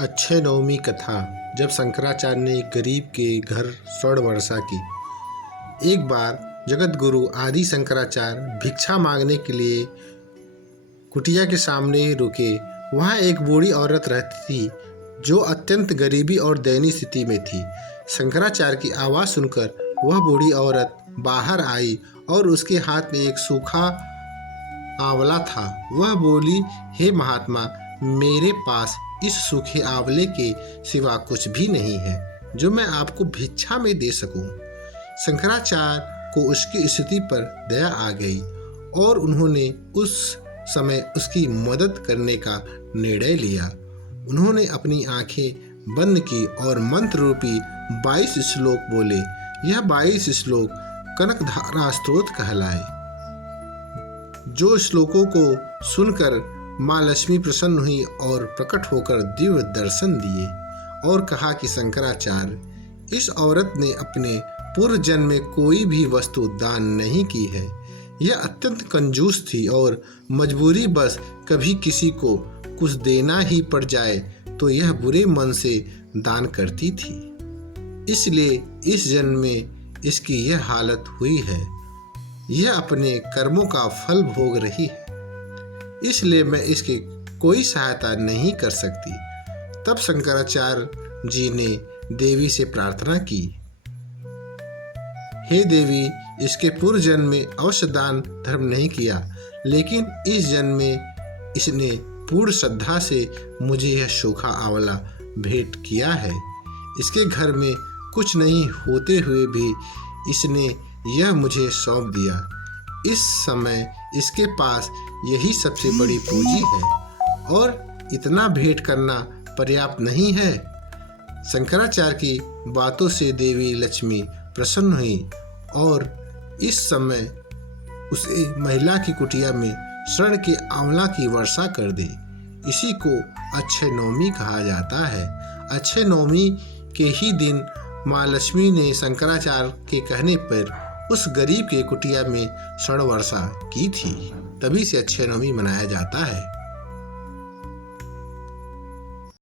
अक्षय नवमी कथा। जब शंकराचार्य ने एक गरीब के घर स्वर्ण वर्षा की। एक बार जगत गुरु आदि शंकराचार्य भिक्षा मांगने के लिए कुटिया के सामने रुके। वहाँ एक बूढ़ी औरत रहती थी जो अत्यंत गरीबी और दयनीय स्थिति में थी। शंकराचार्य की आवाज़ सुनकर वह बूढ़ी औरत बाहर आई और उसके हाथ में एक सूखा आंवला था। वह बोली, हे महात्मा, मेरे पास इस सूखे आंवले के सिवा कुछ भी नहीं है जो मैं आपको भिक्षा में दे सकूं। शंकराचार्य को उसकी स्थिति पर दया आ गई और उन्होंने उस समय उसकी मदद करने का निर्णय लिया। उन्होंने अपनी आंखें बंद की और मंत्र रूपी 22 श्लोक बोले। यह 22 श्लोक कनकधारा स्तोत्र कहलाए। जो श्लोकों को सुनकर माँ लक्ष्मी प्रसन्न हुई और प्रकट होकर दिव्य दर्शन दिए और कहा कि शंकराचार्य, इस औरत ने अपने पूर्व जन्म में कोई भी वस्तु दान नहीं की है। यह अत्यंत कंजूस थी और मजबूरी बस कभी किसी को कुछ देना ही पड़ जाए तो यह बुरे मन से दान करती थी। इसलिए इस जन्म में इसकी यह हालत हुई है। यह अपने कर्मों का फल भोग रही है, इसलिए मैं इसकी कोई सहायता नहीं कर सकती। तब शंकराचार्य जी ने देवी से प्रार्थना की, हे देवी, इसके पूर्व जन्म में अवश्य दान धर्म नहीं किया, लेकिन इस जन्म में इसने पूर्ण श्रद्धा से मुझे यह सूखा आंवला भेंट किया है। इसके घर में कुछ नहीं होते हुए भी इसने यह मुझे सौंप दिया। इस समय इसके पास यही सबसे बड़ी पूंजी है और इतना भेंट करना पर्याप्त नहीं है। शंकराचार्य की बातों से देवी लक्ष्मी प्रसन्न हुई और इस समय उसे महिला की कुटिया में स्वर्ण के आंवला की वर्षा कर दी। इसी को अक्षय नवमी कहा जाता है। अक्षय नवमी के ही दिन माँ लक्ष्मी ने शंकराचार्य के कहने पर उस गरीब के कुटिया में स्वर्ण वर्षा की थी। तभी से अक्षय नवमी मनाया जाता है।